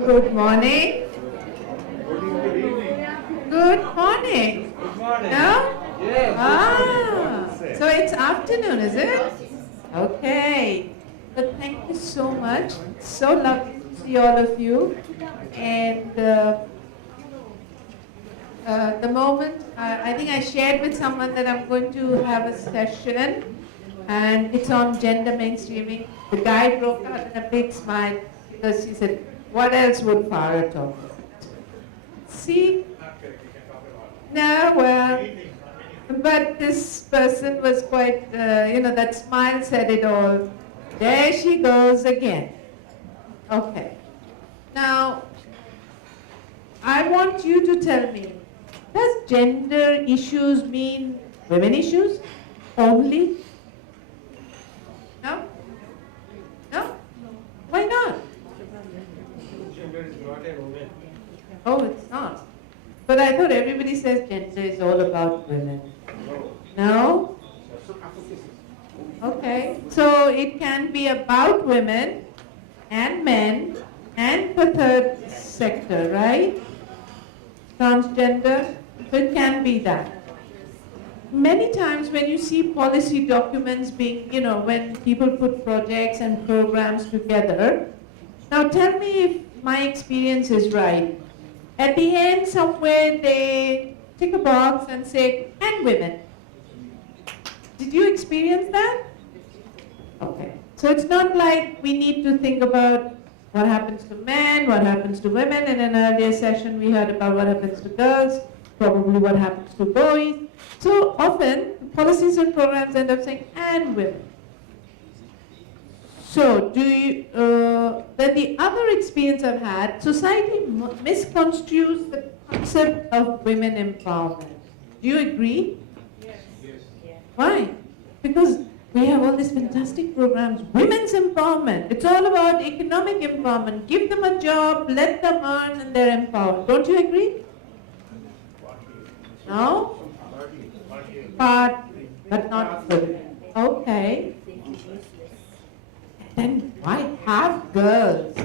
Good morning. Good morning. Good morning. No? Yes. So it's afternoon, is it? Okay. But thank you so much. It's so lovely to see all of you. And the moment, I think I shared with someone that I'm going to have a session, and it's on gender mainstreaming. The guy broke out in a big smile because he said, what else would Farah talk about? See? No, well, but this person was quite, that smile said it all. There she goes again. Okay. Now, I want you to tell me, does gender issues mean women issues only? No? No? Why not? Gender is not a woman. Oh, it's not. But I thought everybody says gender is all about women. No? Okay. So it can be about women and men and the third sector, right? Transgender. So it can be that. Many times when you see policy documents being, when people put projects and programs together, now tell me if my experience is right. At the end somewhere they tick a box and say, and women. Did you experience that? Okay. So it's not like we need to think about what happens to men, what happens to women. In an earlier session we heard about what happens to girls, probably what happens to boys. So often policies and programs end up saying, and women. So then the other experience I've had, society misconstrues the concept of women empowerment. Do you agree? Yes. Why? Because we have all these fantastic programs, women's empowerment. It's all about economic empowerment. Give them a job, let them earn, and they're empowered. Don't you agree? No? Partly, but not fully. Okay. Then why have girls?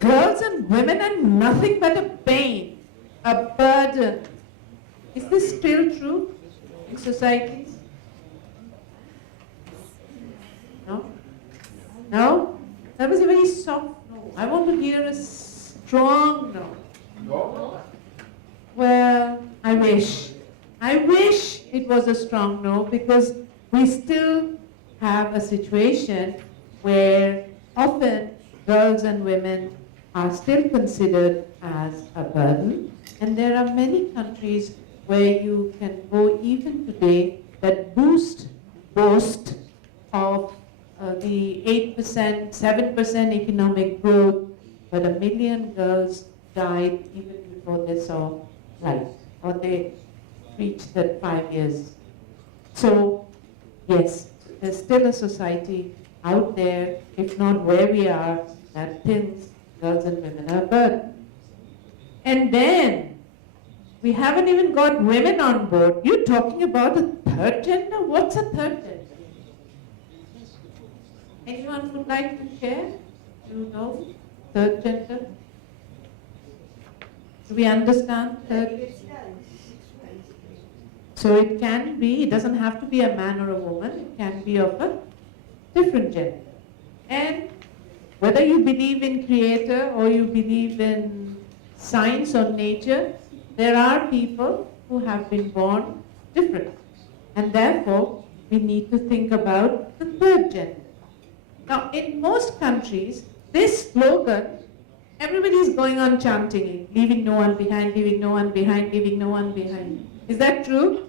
Girls and women are nothing but a pain, a burden. Is this still true in societies? No? No? That was a very soft no. I want to hear a strong no. No? Well, I wish it was a strong no, because we still have a situation where often girls and women are still considered as a burden. And there are many countries where you can go even today that boast of the 8%, 7% economic growth, but 1 million girls died even before they saw life, or they reached that 5 years. So, yes, there's still a society out there, if not where we are, that thinks girls and women are a burden. And then, we haven't even got women on board. You're talking about a third gender? What's a third gender? Anyone would like to share? Do you know third gender? Do we understand third? So it can be, it doesn't have to be a man or a woman, it can be of a different gender. And whether you believe in creator or you believe in science or nature, there are people who have been born different. And therefore, we need to think about the third gender. Now, in most countries, this slogan, everybody is going on chanting it, leaving no one behind, leaving no one behind, leaving no one behind. Is that true?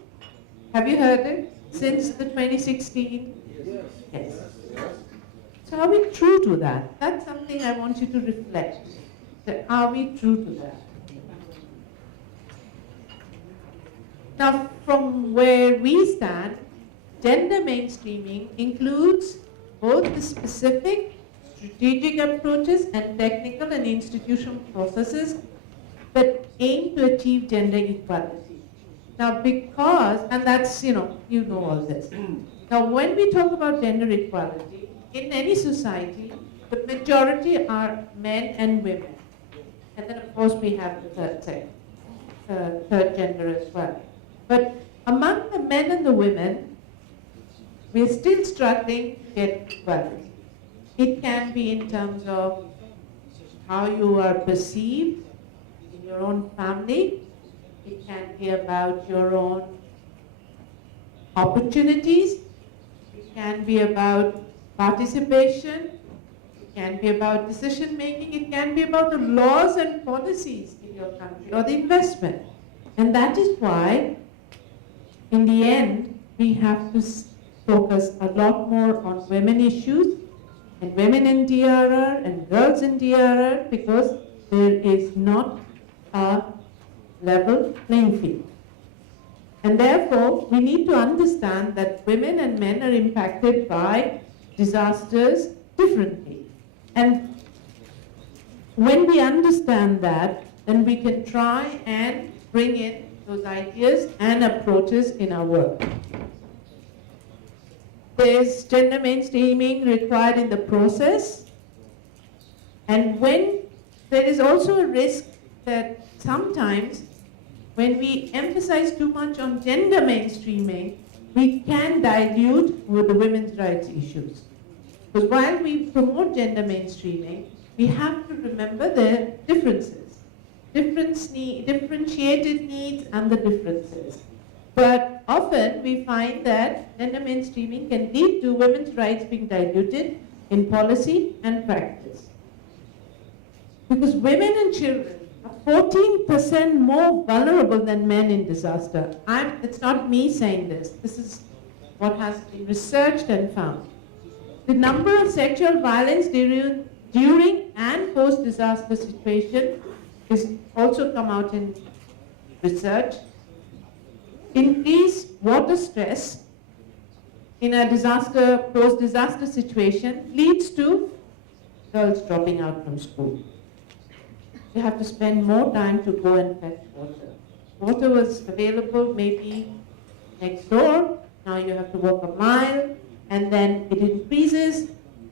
Have you heard it since the 2016? Yes. So are we true to that? That's something I want you to reflect. That are we true to that? Now, from where we stand, gender mainstreaming includes both the specific strategic approaches and technical and institutional processes that aim to achieve gender equality. Now, because, and that's, you know all this. Now, when we talk about gender equality, in any society, the majority are men and women. course, we have the third gender as well. But among the men and the women, we're still struggling to get equality. It can be in terms of how you are perceived in your own family. It can be about your own opportunities. It can be about participation. It can be about decision making. It can be about the laws and policies in your country or the investment. And that is why, in the end, we have to focus a lot more on women issues and women in DRR and girls in DRR, because there is not a level playing field. And therefore, we need to understand that women and men are impacted by disasters differently. And when we understand that, then we can try and bring in those ideas and approaches in our work. There's gender mainstreaming required in the process. And when there is also a risk that sometimes when we emphasize too much on gender mainstreaming, we can dilute with the women's rights issues. Because while we promote gender mainstreaming, we have to remember the differences, differentiated needs and the differences. But often we find that gender mainstreaming can lead to women's rights being diluted in policy and practice. Because women and children are 14% more vulnerable than men in disaster. It's not me saying this. This is what has been researched and found. The number of sexual violence during and post-disaster situation is also come out in research. Increased water stress in a post-disaster situation leads to girls dropping out from school. You have to spend more time to go and fetch water. Water was available maybe next door. Now you have to walk a mile, and then it increases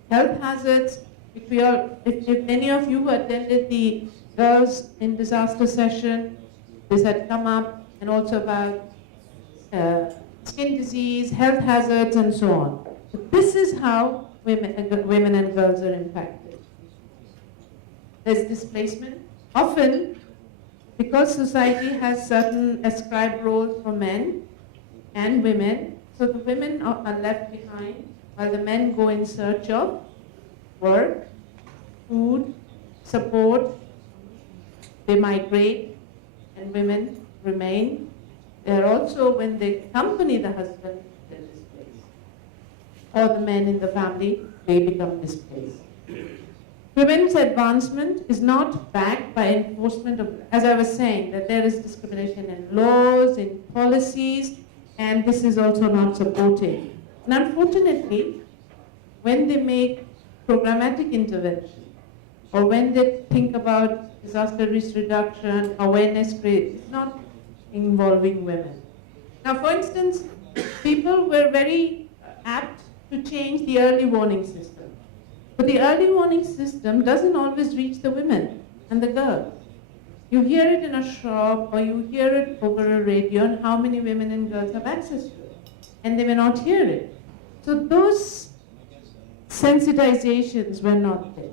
health hazards. If many of you attended the Girls in Disaster session, this had come up, and also about skin disease, health hazards, and so on. So this is how women and girls are impacted. There's displacement. Often, because society has certain ascribed roles for men and women, so the women are left behind while the men go in search of work, food, support. They migrate, and women remain. They're also, when they accompany the husband, they're displaced. Or the men in the family, they become displaced. Women's advancement is not backed by enforcement of, as I was saying, that there is discrimination in laws, in policies, and this is also not supported. And unfortunately, when they make programmatic intervention, or when they think about disaster risk reduction, awareness creation, it's not involving women. Now, for instance, people were very apt to change the early warning system. But the early warning system doesn't always reach the women and the girls. You hear it in a shop, or you hear it over a radio, and how many women and girls have access to it, and they may not hear it. So those sensitizations were not there.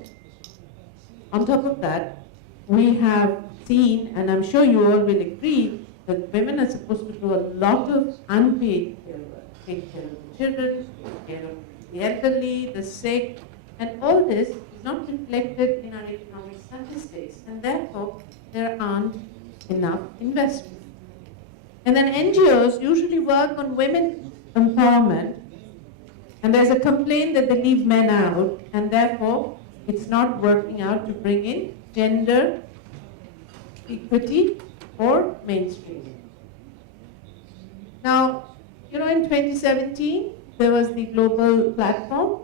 On top of that, we have seen, and I'm sure you all will agree, that women are supposed to do a lot of unpaid care work. Take care of the children, take care of the elderly, the sick, and all this is not reflected in our economic statistics, and therefore there aren't enough investment. And then NGOs usually work on women empowerment, and there's a complaint that they leave men out, and therefore it's not working out to bring in gender equity or mainstreaming. Now, in 2017, there was the global platform,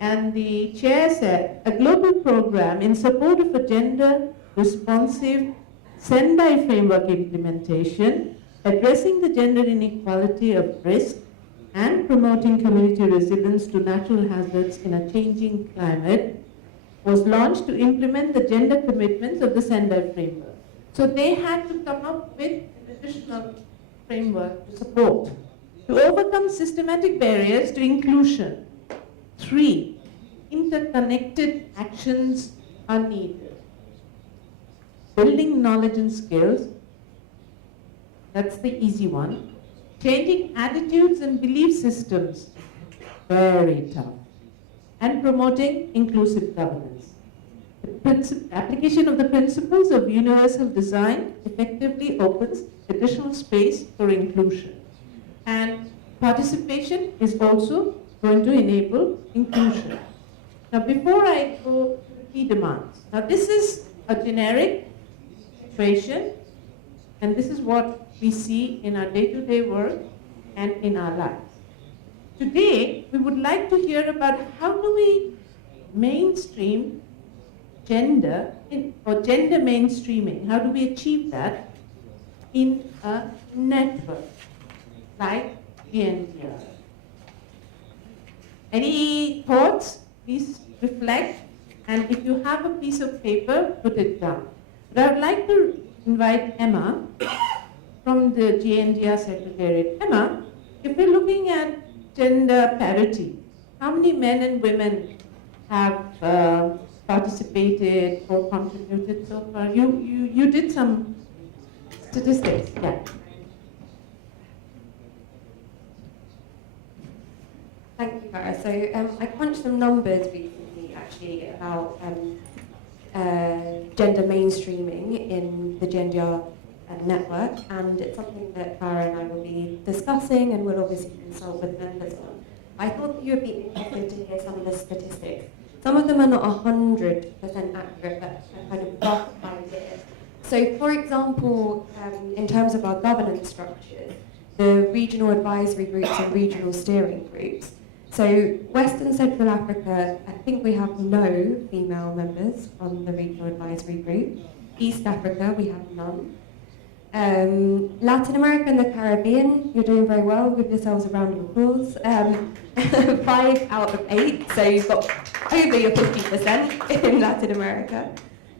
and the chair said, a global program in support of a gender-responsive Sendai framework implementation, addressing the gender inequality of risk and promoting community resilience to natural hazards in a changing climate was launched to implement the gender commitments of the Sendai framework. So they had to come up with an additional framework to support, to overcome systematic barriers to inclusion. 3, interconnected actions are needed. Building knowledge and skills, that's the easy one. Changing attitudes and belief systems, very tough. And promoting inclusive governance. The application of the principles of universal design effectively opens additional space for inclusion. And participation is also going to enable inclusion. Now, before I go to the key demands, now this is a generic situation, and this is what we see in our day-to-day work and in our lives. Today, we would like to hear about how do we mainstream gender, or gender mainstreaming, how do we achieve that in a network like GNDR. Any thoughts? Please reflect, and if you have a piece of paper, put it down. But I would like to invite Emma from the GNDR Secretariat. Emma, if we're looking at gender parity, how many men and women have participated or contributed so far? You did some statistics, yeah. Thank you, Farah. So I crunched some numbers recently, actually, about gender mainstreaming in the GNDR network, and it's something that Farah and I will be discussing and we'll obviously consult with members on. I thought that you would be interested to hear some of the statistics. Some of them are not 100% accurate, but a kind of rough idea. So, for example, in terms of our governance structures, the regional advisory groups and regional steering groups. So, Western Central Africa, I think we have no female members on the regional advisory group. East Africa, we have none. Latin America and the Caribbean, you're doing very well. Give yourselves a round of applause. 5 out of 8, so you've got over your 50% in Latin America.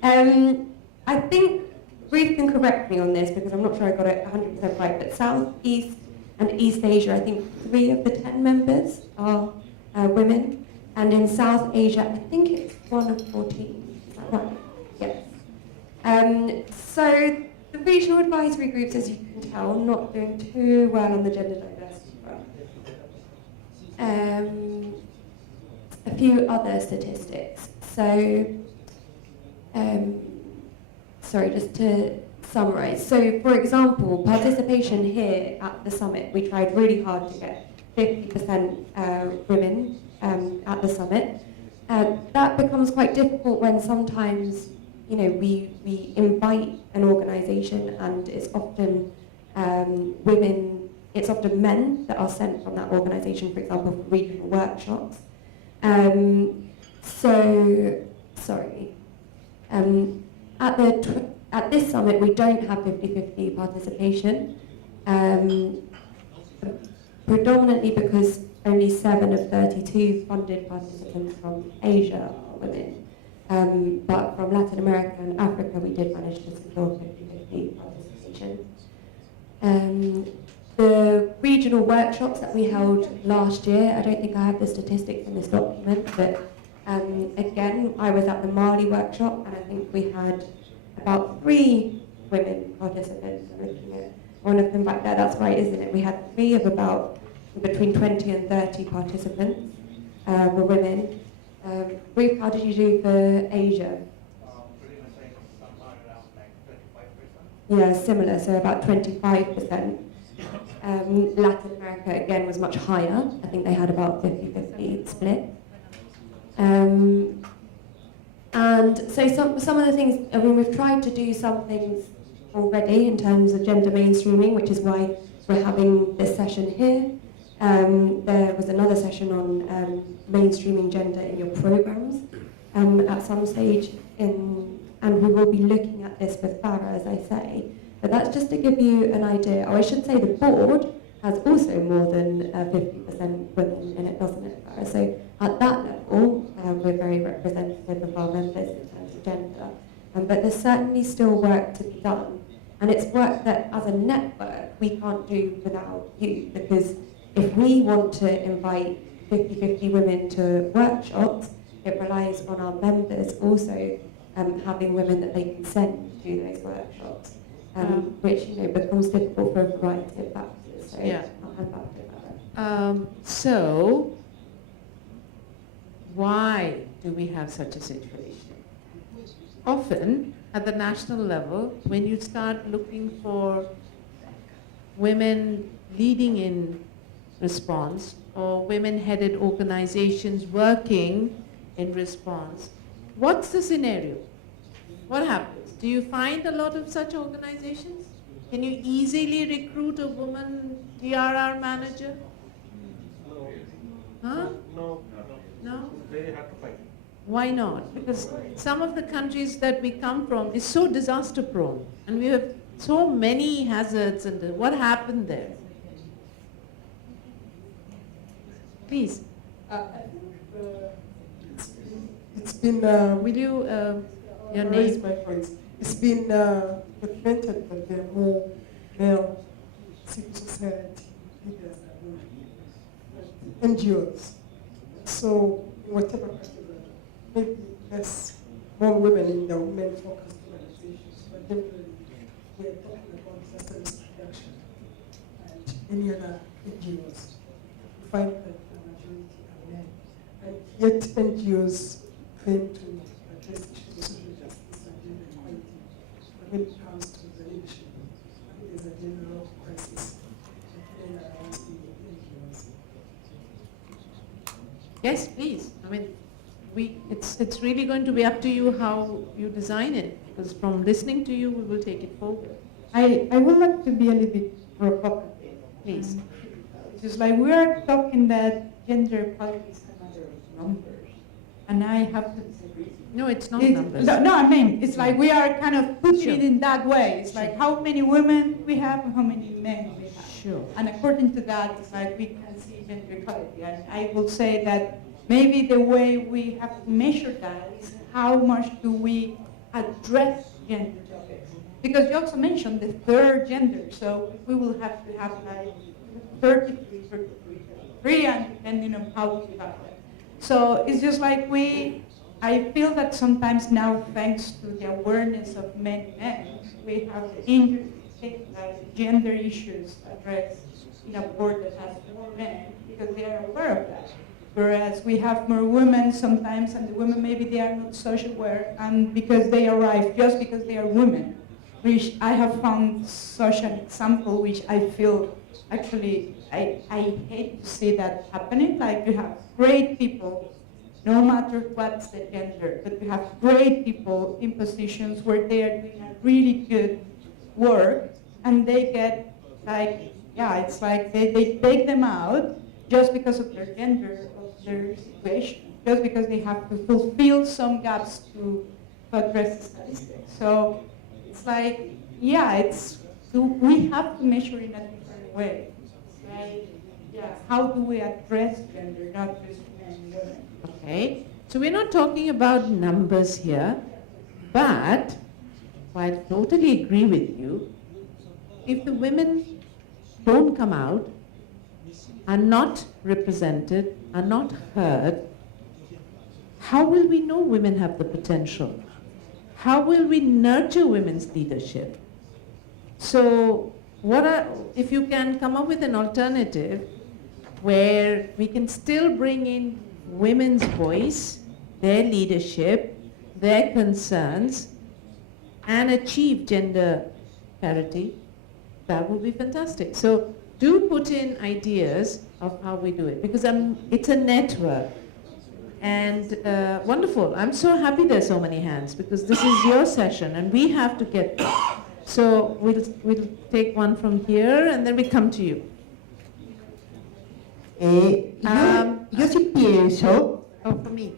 I think Ruth can correct me on this because I'm not sure I got it 100% right, but Southeast and East Asia, I think 3 of the 10 members are women, and in South Asia, I think it's 1 of 14. Is that right? Yes. So the regional advisory groups, as you can tell, not doing too well on the gender diversity front. A few other statistics. So, sorry, just to summarise. So, for example, participation here at the summit, we tried really hard to get 50% women at the summit. That becomes quite difficult when sometimes, you know, we invite an organisation and it's often women, it's often men that are sent from that organisation, for example, for regional workshops. At this summit, we don't have 50-50 participation, predominantly because only 7 of 32 funded participants from Asia are women. But from Latin America and Africa, we did manage to secure 50-50 participation. The regional workshops that we held last year, I don't think I have the statistics in this document, but again, I was at the Mali workshop, and I think we had about 3 women participants. I'm looking at one of them back there, that's right, isn't it? We had 3 of about between 20 and 30 participants were women. Ruth, how did you do for Asia? Pretty much like somewhere around like 35%. Yeah, similar, so about 25%. Latin America, again, was much higher. I think they had about 50-50 split. And so some of the things, I mean, we've tried to do some things already in terms of gender mainstreaming, which is why we're having this session here. There was another session on mainstreaming gender in your programs at some stage, and we will be looking at this with Farah, as I say. But that's just to give you an idea. Or I should say the board has also more than 50% women in it, doesn't it, Farah? So at that level, we're very representative of our members in terms of gender. But there's certainly still work to be done. And it's work that, as a network, we can't do without you, because if we want to invite 50-50 women to workshops, it relies on our members also having women that they can send to those workshops, which becomes difficult for a variety of factors. So Yeah. I'll hand back to Lara. So, why do we have such a situation? Often, at the national level, when you start looking for women leading in response or women-headed organizations working in response, what's the scenario? What happens? Do you find a lot of such organizations? Can you easily recruit a woman DRR manager? No. Huh? No. No? It's very hard to find. Why not? Because some of the countries that we come from is so disaster prone, and we have so many hazards. And what happened there? Please, I think it's been will you your raise name? my voice. It's been documented that there are more male civil society leaders than NGOs. So in whatever category, maybe there's more women in the women-focused organizations, but definitely we're talking about disaster risk reduction and any other NGOs. We find that the majority are men, and yet NGOs claim to address issues of social justice and gender equality. But when it comes to the leadership, I think there's a general crisis in around the NGOs. Yes, please. I mean, it's really going to be up to you how you design it, because from listening to you, we will take it forward. I would like to be a little bit provocative. Please. It's just like we are talking that gender equality is a matter of numbers, and I have to disagree. No, it's not It's- numbers. No, I mean, it's like we are kind of putting Sure. it in that way. It's like how many women we have and how many men we have. Sure. And according to that, it's like we can see gender equality. And I will say that maybe the way we have to measure that is how much do we address gender topics. Because you also mentioned the third gender, so we will have to have like 33, 33, 33, and depending on how we have it. So it's just like I feel that sometimes now, thanks to the awareness of many men, we have gender issues addressed in a board that has more men because they are aware of that. Whereas we have more women sometimes, and the women maybe they are not social aware, and because they arrive just because they are women, which I have found such an example, which I feel actually I hate to see that happening. Like you have great people, no matter what's the gender, but you have great people in positions where they are doing a really good work, and they get like, yeah, it's like they take them out just because of their gender, of their situation, just because they have to fulfill some gaps to address the statistics. So it's like, yeah, we have to measure in a different way. Right? Yeah, how do we address gender, not just men and women? Okay, so we're not talking about numbers here, but while I totally agree with you, if the women don't come out, are not represented, are not heard, how will we know women have the potential? How will we nurture women's leadership? So if you can come up with an alternative where we can still bring in women's voice, their leadership, their concerns, and achieve gender parity, that would be fantastic. So do put in ideas of how we do it, because it's a network. And wonderful. I'm so happy there's so many hands, because this is your session and we have to get there. So we'll take one from here and then we come to you. Io ci penso, Oh, for me.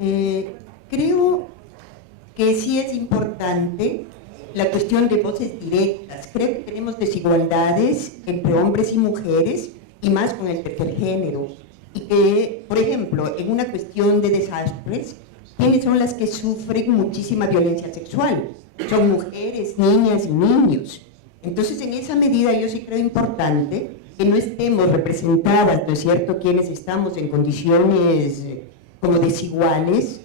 Creo que sí es importante la cuestión de voces directas. Creo que tenemos desigualdades entre hombres y mujeres y más con el tercer género. Y que, por ejemplo, en una cuestión de desastres, ¿quiénes son las que sufren muchísima violencia sexual? Son mujeres, niñas y niños. Entonces, en esa medida yo sí creo importante que no estemos representadas, ¿no es cierto?, quienes estamos en condiciones como desiguales,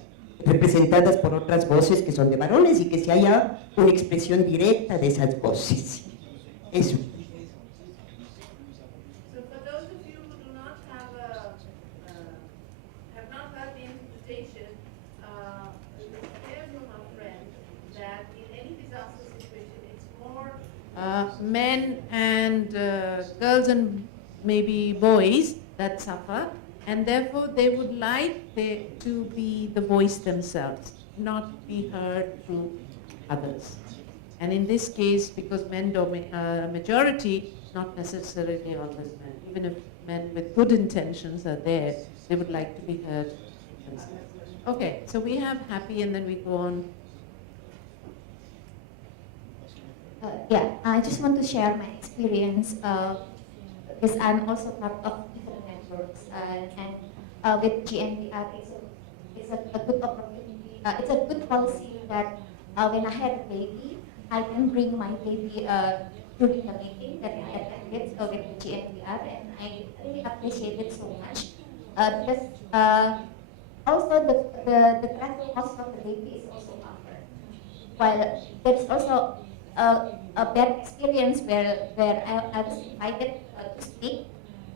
representadas por otras voces que son de varones y que se haya una expresión directa de esas voces. Eso. So for those of you who do not have have not heard the invitation, here's from our friend that in any disaster situation, it's more men and girls and maybe boys that suffer, and therefore they would like to be the voice themselves, not be heard through others. And in this case, because men majority, not necessarily always men. Even if men with good intentions are there, they would like to be heard themselves. Okay, so we have Happy and then we go on. I just want to share my experience because I'm also part of different networks and with GNDR, it's a good opportunity. It's a good policy that when I had a baby, I can bring my baby during the meeting that I attended with GNDR, and I really appreciate it so much because also the travel cost of the baby is also covered. While there's also a bad experience where I was invited to speak,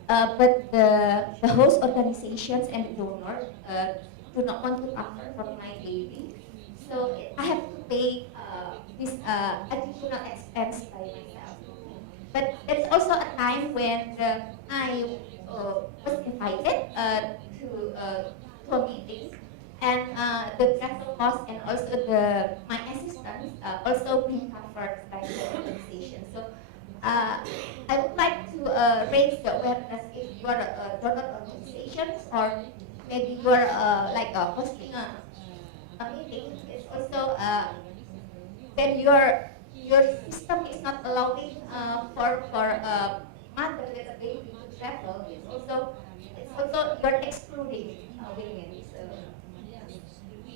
but the host organizations and the donor do not want to cover for my baby. So I have to pay this additional expense by myself. But there's also a time when I was invited to a meeting, and the travel cost and also my assistance also being covered by the organization. So I would like to raise the awareness if you are a donor organization or maybe you are hosting a meeting. It's also when your system is not allowing for mother with a baby to travel. It's also you're excluding women.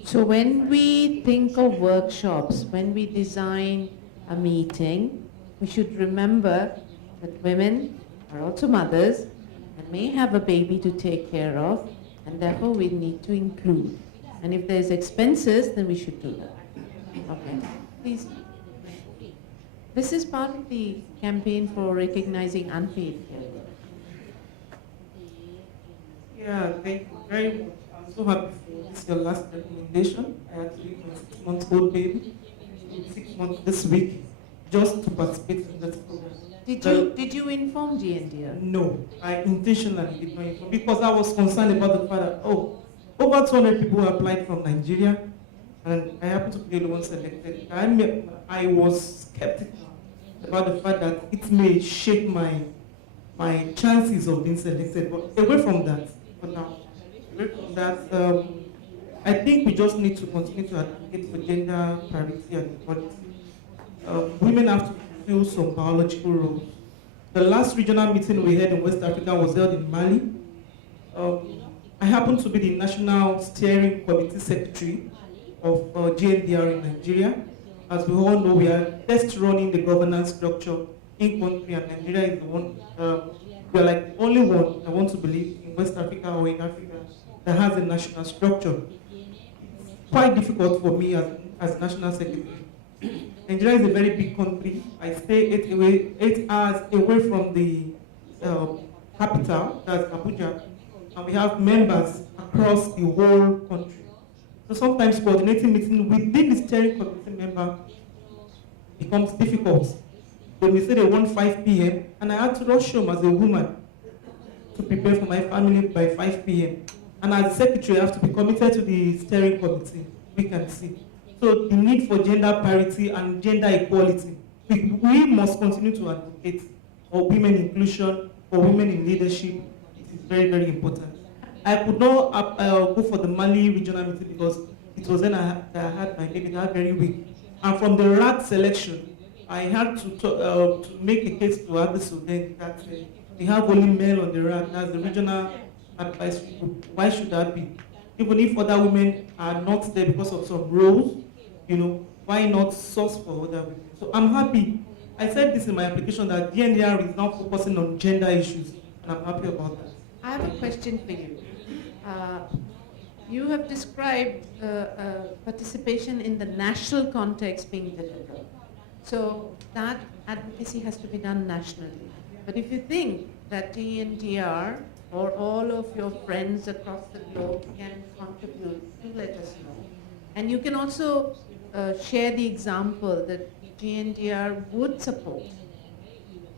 So when we think of workshops, when we design a meeting, we should remember that women are also mothers and may have a baby to take care of, and therefore we need to include. And if there's expenses, then we should do that. Okay, please. This is part of the campaign for recognizing unpaid care work. Yeah, thank you very much. I'm so happy for this your last recommendation. I actually have a 6-month-old baby, 6 months this week, just to participate in this program. Did you inform GNDR? No, I intentionally did not inform because I was concerned about the fact that over 200 people applied from Nigeria, and I happened to be the one selected. I was skeptical about the fact that it may shake my chances of being selected. But away from that, for now, I think we just need to continue to advocate for gender parity and equality. Women have to fulfill some biological roles. The last regional meeting we had in West Africa was held in Mali. I happen to be the National Steering Committee Secretary of GNDR in Nigeria. As we all know, we are test running the governance structure in country, and Nigeria is the one, we are like the only one, I want to believe, in West Africa or in Africa that has a national structure. It's quite difficult for me as National Secretary. Nigeria is a very big country. I stay 8 hours away from the capital, that's Abuja, and we have members across the whole country. So sometimes coordinating meeting within the steering committee member becomes difficult. When we say they want 5 p.m., and I had to rush home as a woman to prepare for my family by 5 p.m. And as secretary, I have to be committed to the steering committee, we can see. So the need for gender parity and gender equality, we must continue to advocate for women inclusion, for women in leadership. It is very, very important. I could not go for the Mali regional meeting because it was then that I had my baby, I had very weak. And from the rat selection, I had to make a case to Abu Sudan that we have only male on the rat, that's the regional advisory group. Why should that be? Even if other women are not there because of some roles, you know, why not source for other women? So I'm happy. I said this in my application that GNDR is now focusing on gender issues, and I'm happy about that. I have a question for you. You have described participation in the national context being difficult. So that advocacy has to be done nationally. But if you think that GNDR or all of your friends across the globe can contribute, do let us know. And you can also share the example that GNDR would support.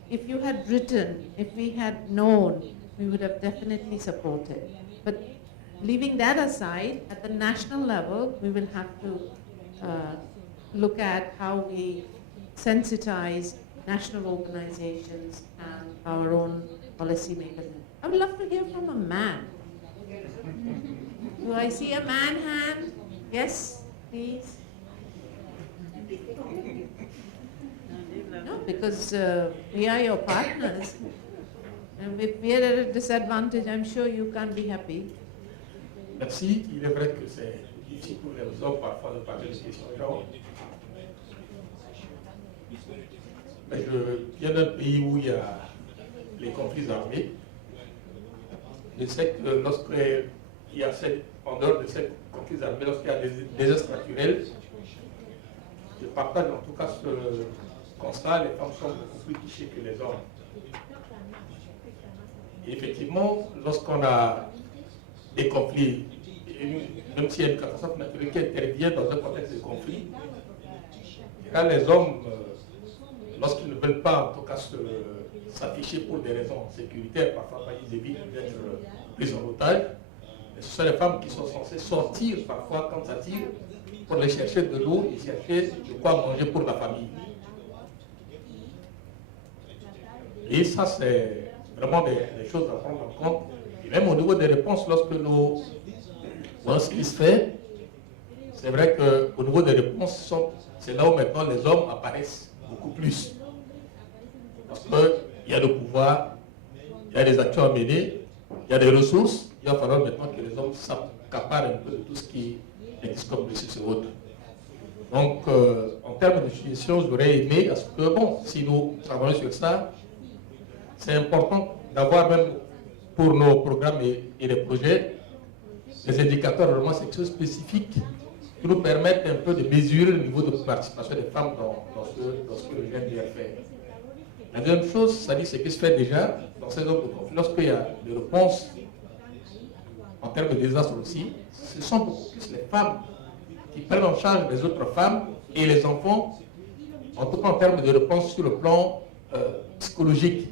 If you had written, if we had known, we would have definitely supported. But leaving that aside, at the national level, we will have to look at how we sensitize national organizations and our own policymakers. I would love to hear from a man. Do I see a man hand? Yes, please. No, because we are your partners. And if we are at a disadvantage, I'm sure you can't be happy. Merci. Il est vrai que c'est difficile pour les hommes parfois de parler de questions de genre. Mais je viens d'un pays où il y a les conflits armés. Je sais que lorsqu'il y a en dehors de ces conflits armés, lorsqu'il y a des désastres naturels, je partage en tout cas ce constat, les femmes sont beaucoup plus touchées que les hommes. Et effectivement, lorsqu'on a des conflits, même s'il y a une catastrophe naturelle qui intervient dans un contexte de conflit, quand les hommes, lorsqu'ils ne veulent pas en tout cas s'afficher pour des raisons sécuritaires, parfois ils évitent d'être pris en otage, ce sont les femmes qui sont censées sortir parfois quand ça tire pour aller chercher de l'eau et chercher de quoi manger pour la famille. Et ça, c'est vraiment des choses à prendre en compte. Et même au niveau des réponses, lorsque nous voyons ce qui se fait, c'est vrai qu'au niveau des réponses, c'est là où maintenant les hommes apparaissent beaucoup plus. Parce qu'il y a le pouvoir, il y a des actions à mener, il y a des ressources, il va falloir maintenant que les hommes s'accaparent un peu de tout ce qui existe comme ressources et autres. Donc, en termes de définition, j'aurais aimé à ce que, bon, si nous travaillons sur ça, c'est important d'avoir même pour nos programmes et les projets, des indicateurs vraiment sexuels spécifiques qui nous permettent un peu de mesurer le niveau de participation des femmes dans ce que le GNDR fait. La deuxième chose, c'est ce qui se fait déjà dans ces zones de conflit. Lorsqu'il y a des réponses en termes de désastre aussi, ce sont beaucoup plus les femmes qui prennent en charge les autres femmes et les enfants, en tout cas en termes de réponse sur le plan psychologique.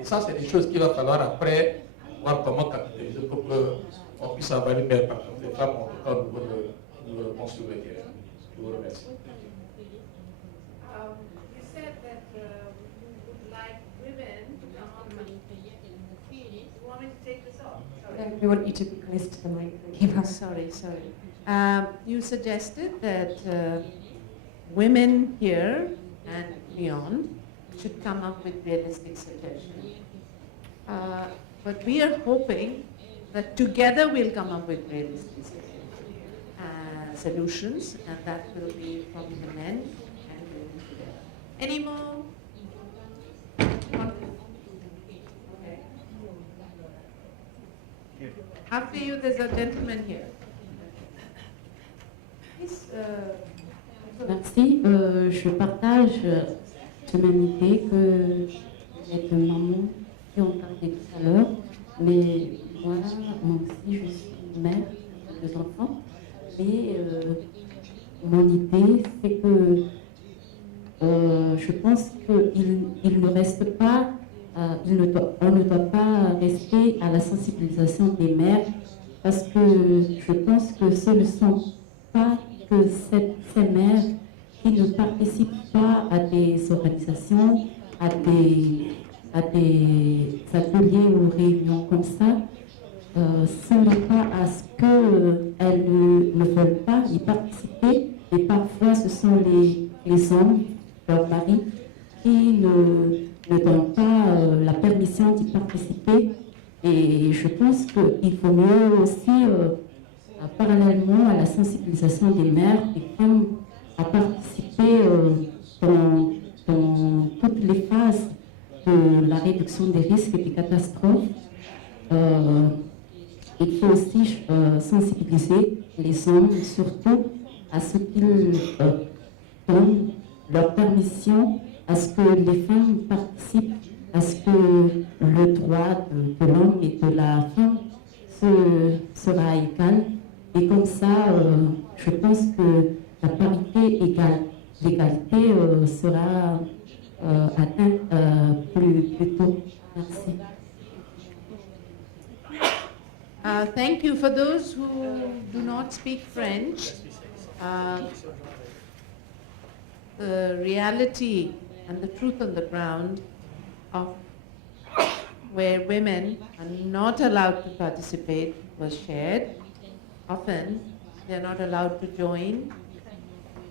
Et ça, c'est des choses qu'il va falloir après voir comment capitaliser pour qu'on puisse avoir une meilleure partie des femmes, en tout cas au niveau de réponse sur le terrain. Je vous remercie. You said that you would like women to come on the field. You want me to take this off? Sorry. We want you to be close to the mic. Sorry. You suggested that women here and beyond should come up with realistic suggestions. But we are hoping that together we'll come up with realistic solutions, and that will be from the men and women together. Any more? Okay. After you, there's a gentleman here. Please, Merci. Je partage la même idée que cette maman qui ont parlé tout à l'heure. Mais voilà, moi aussi, je suis mère de 2 enfants. Et mon idée, c'est que je pense qu'il ne reste pas, on ne doit pas rester à la sensibilisation des mères, parce que je pense que ce ne sont pas que ces mères qui ne participent pas à des organisations, à des ateliers ou réunions comme ça, Et je pense qu'il faut mieux aussi, parallèlement à la sensibilisation des mères, des femmes, à participer dans toutes les phases de la réduction des risques et des catastrophes. Il faut aussi sensibiliser les hommes, surtout à ce qu'ils donnent leur permission à ce que les femmes participent, à ce que le droit de l'homme et de la femme sera égal. Et comme ça, je pense que la parité égale, l'égalité sera atteinte plus tôt. Merci. Thank you. For those who do not speak French, the reality and the truth on the ground of where women are not allowed to participate was shared. Often they're not allowed to join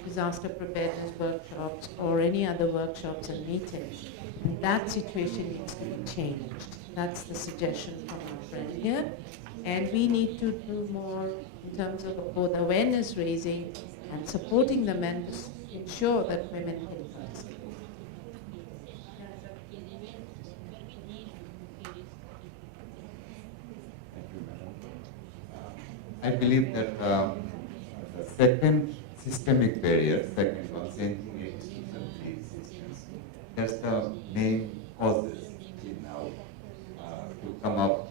disaster preparedness workshops or any other workshops and meetings. And that situation needs to be changed. That's the suggestion from our friend here. And we need to do more in terms of both awareness raising and supporting the men to ensure that women can participate. I believe that the second systemic barrier, second one, changing institutional systems, that's the main causes now to come up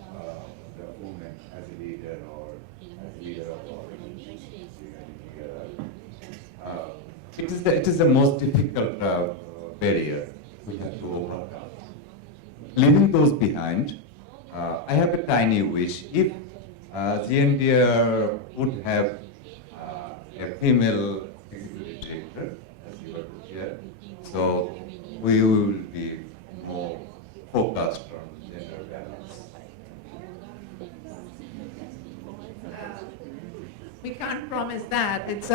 the woman as a leader or as a leader of the organization. It is the most difficult barrier we have to overcome. Leaving those behind, I have a tiny wish. If GNDR would have a female executive director, as you were here, so we will be more focused on gender balance. We can't promise that. It's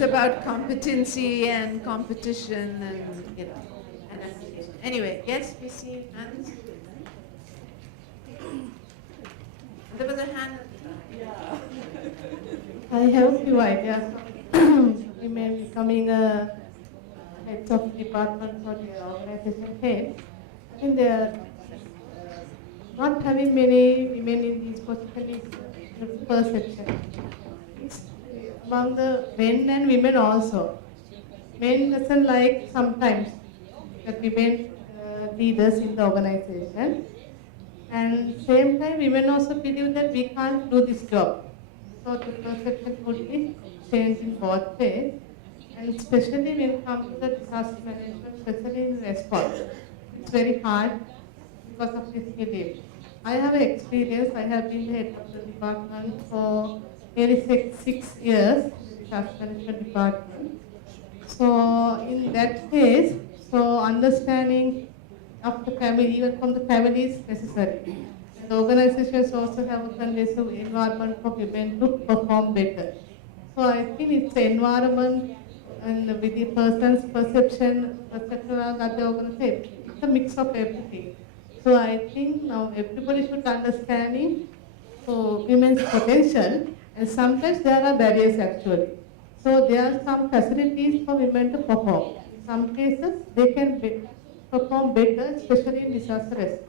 about competency and competition and and application. Anyway, yes, we see hands. There was a hand. I have a few ideas. Women becoming heads of departments or the organization head. I think they are not having many women in these positions perception. It's among the men and women also. Men doesn't like sometimes that women leaders in the organization. And same time, women also believe that we can't do this job. So the perception would be changed in both ways. And especially when it comes to the disaster management, especially in response, it's very hard because of this belief. I have an experience. I have been the head of the department for nearly 6 years, the disaster management department. So in that phase, so understanding of the family, even from the family, is necessary. And the organizations also have a conducive environment for women to perform better. So I think it's the environment and with the person's perception, etc. that the organization, it's a mix of everything. So I think now everybody should understanding so women's potential, and sometimes there are barriers actually. So there are some facilities for women to perform. In some cases, they can perform better, especially in disaster response.